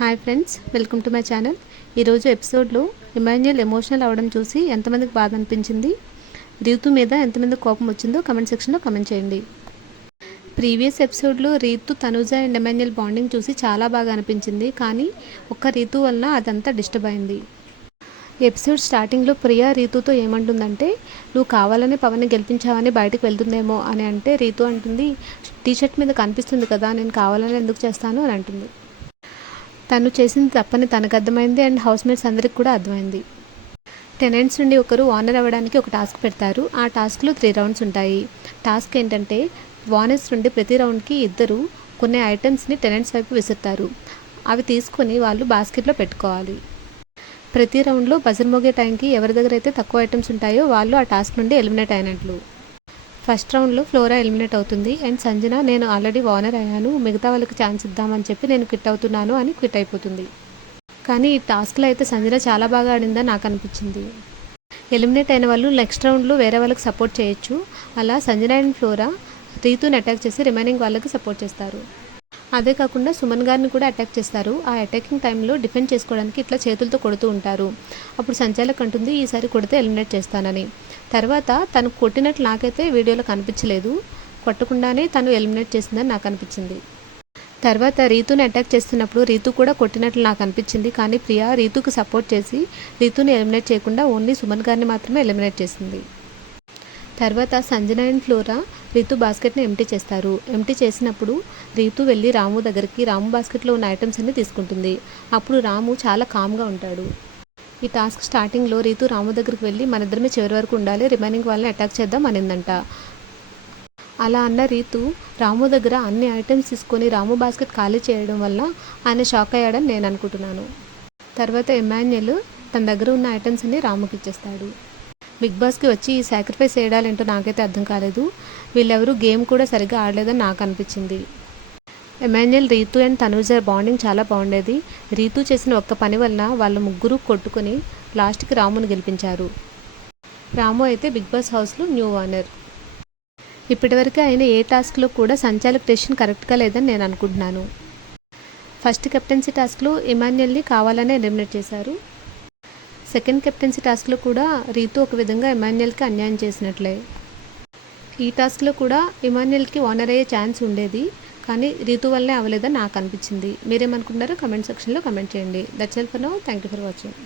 Hi friends, welcome to my channel. ఈరోజు ఎపిసోడ్లో Emmanuel emotional అవ్వడం చూసి ఎంతమందికి బాధ అనిపించింది, రీతు మీద ఎంతమందికి కోపం వచ్చిందో కమెంట్ సెక్షన్లో కమెంట్ చేయండి. ప్రీవియస్ ఎపిసోడ్లో Rithu, Tanuja and Emmanuel bonding చూసి చాలా బాగా అనిపించింది. కానీ ఒక్క రీతు వలన అదంతా డిస్టర్బ్ అయింది. ఎపిసోడ్ స్టార్టింగ్లో ప్రియా రీతుతో ఏమంటుందంటే, నువ్వు కావాలని పవన్ని గెలిపించావని బయటకు వెళ్తుందేమో అని అంటే, రీతు అంటుంది, టీషర్ట్ మీద కనిపిస్తుంది కదా, నేను కావాలని ఎందుకు చేస్తాను అని అంటుంది. తను చేసింది తప్పని తనకు అర్థమైంది అండ్ హౌస్ మేట్స్ అందరికి కూడా అర్థమైంది. టెనెంట్స్ నుండి ఒకరు ఓనర్ అవ్వడానికి ఒక టాస్క్ పెడతారు. ఆ టాస్క్లో 3 రౌండ్స్ ఉంటాయి. టాస్క్ ఏంటంటే, ఓనర్స్ నుండి ప్రతి రౌండ్కి ఇద్దరు కొన్ని ఐటమ్స్ని టెనెంట్స్ వైపు విసురుతారు. అవి తీసుకొని వాళ్ళు బాస్కెట్లో పెట్టుకోవాలి. ప్రతి రౌండ్లో బజర్ మోగే టైంకి ఎవరి దగ్గర అయితే తక్కువ ఐటమ్స్ ఉంటాయో వాళ్ళు ఆ టాస్క్ నుండి ఎలిమినేట్ అయినట్లు. ఫస్ట్ రౌండ్లో ఫ్లోరా ఎలిమినేట్ అవుతుంది అండ్ సంజన, నేను ఆల్రెడీ ఓనర్ అయ్యాను, మిగతా వాళ్ళకి ఛాన్స్ ఇద్దామని చెప్పి నేను క్విట్ అవుతున్నాను అని క్విట్ అయిపోతుంది. కానీ ఈ టాస్క్లో అయితే సంజన చాలా బాగా ఆడిందని నాకు అనిపించింది. ఎలిమినేట్ అయిన వాళ్ళు నెక్స్ట్ రౌండ్లో వేరే వాళ్ళకి సపోర్ట్ చేయొచ్చు. అలా సంజన అండ్ ఫ్లోరా రీతుని అటాక్ చేసి రిమైనింగ్ వాళ్ళకి సపోర్ట్ చేస్తారు. అదే కాకుండా సుమన్ గారిని కూడా అటాక్ చేస్తారు. ఆ అటాకింగ్ టైంలో డిఫెండ్ చేసుకోవడానికి ఇట్లా చేతులతో కొడుతూ ఉంటారు. అప్పుడు సంచాలక్ అంటుంది, ఈసారి కొడితే ఎలిమినేట్ చేస్తానని. తర్వాత తను కొట్టినట్లు నాకైతే వీడియోలో కనిపించలేదు, కొట్టకుండానే తను ఎలిమినేట్ చేసిందని నాకు అనిపించింది. తర్వాత రీతుని అటాక్ చేస్తున్నప్పుడు రీతు కూడా కొట్టినట్లు నాకు అనిపించింది. కానీ ప్రియా రీతుకు సపోర్ట్ చేసి రీతుని ఎలిమినేట్ చేయకుండా ఓన్లీ సుమన్ గారిని మాత్రమే ఎలిమినేట్ చేసింది. తర్వాత సంజన అండ్ ఫ్లోరా రీతు బాస్కెట్ని ఎంటీ చేస్తారు. ఎంటీ చేసినప్పుడు రీతు వెళ్ళి రాము దగ్గరికి రాము బాస్కెట్లో ఉన్న ఐటమ్స్ అన్ని తీసుకుంటుంది. అప్పుడు రాము చాలా కామ్గా ఉంటాడు. ఈ టాస్క్ స్టార్టింగ్లో రీతు రాము దగ్గరికి వెళ్ళి మన ఇద్దరమే చివరి వరకు ఉండాలి, రిమైనింగ్ వాళ్ళని అటాక్ చేద్దాం అనిందంట. అలా అన్న రీతు రాము దగ్గర అన్ని ఐటమ్స్ తీసుకొని రాము బాస్కెట్ ఖాళీ చేయడం వల్ల ఆయన షాక్ అయ్యాడని నేను అనుకుంటున్నాను. తర్వాత ఇమాన్యుయల్ తన దగ్గర ఉన్న ఐటమ్స్ అన్ని రాముకి ఇచ్చేస్తాడు. బిగ్ బాస్కి వచ్చి ఈ సాక్రిఫైస్ చేయడాలేంటో నాకైతే అర్థం కాలేదు. వీళ్ళెవరూ గేమ్ కూడా సరిగ్గా ఆడలేదని నాకు అనిపించింది. ఇమాన్యుయల్, రీతు అండ్ తనుజ బాండింగ్ చాలా బాగుండేది. రీతు చేసిన ఒక్క పని వలన వాళ్ళ ముగ్గురు కొట్టుకొని లాస్ట్కి రాముని గెలిపించారు. రాము అయితే బిగ్ బాస్ హౌస్లో న్యూ ఓనర్. ఇప్పటివరకు అయిన ఏ టాస్క్లో కూడా సంచాలక్ డెసిషన్ కరెక్ట్గా లేదని నేను అనుకుంటున్నాను. ఫస్ట్ కెప్టెన్సీ టాస్క్లో ఇమాన్యుయల్ని కావాలనే ఎలిమినేట్ చేశారు. సెకండ్ కెప్టెన్సీ టాస్క్లో కూడా రీతు ఒక విధంగా ఇమాన్యుయల్కి అన్యాయం చేసినట్లే. ఈ టాస్క్లో కూడా ఇమాన్యుయల్కి ఓనర్ అయ్యే ఛాన్స్ ఉండేది, కానీ రీతు వల్లనే అవ్వలేదని నాకు అనిపించింది. మీరేమనుకుంటున్నారో కమెంట్ సెక్షన్లో కమెంట్ చేయండి. That's all for now. Thank you for watching.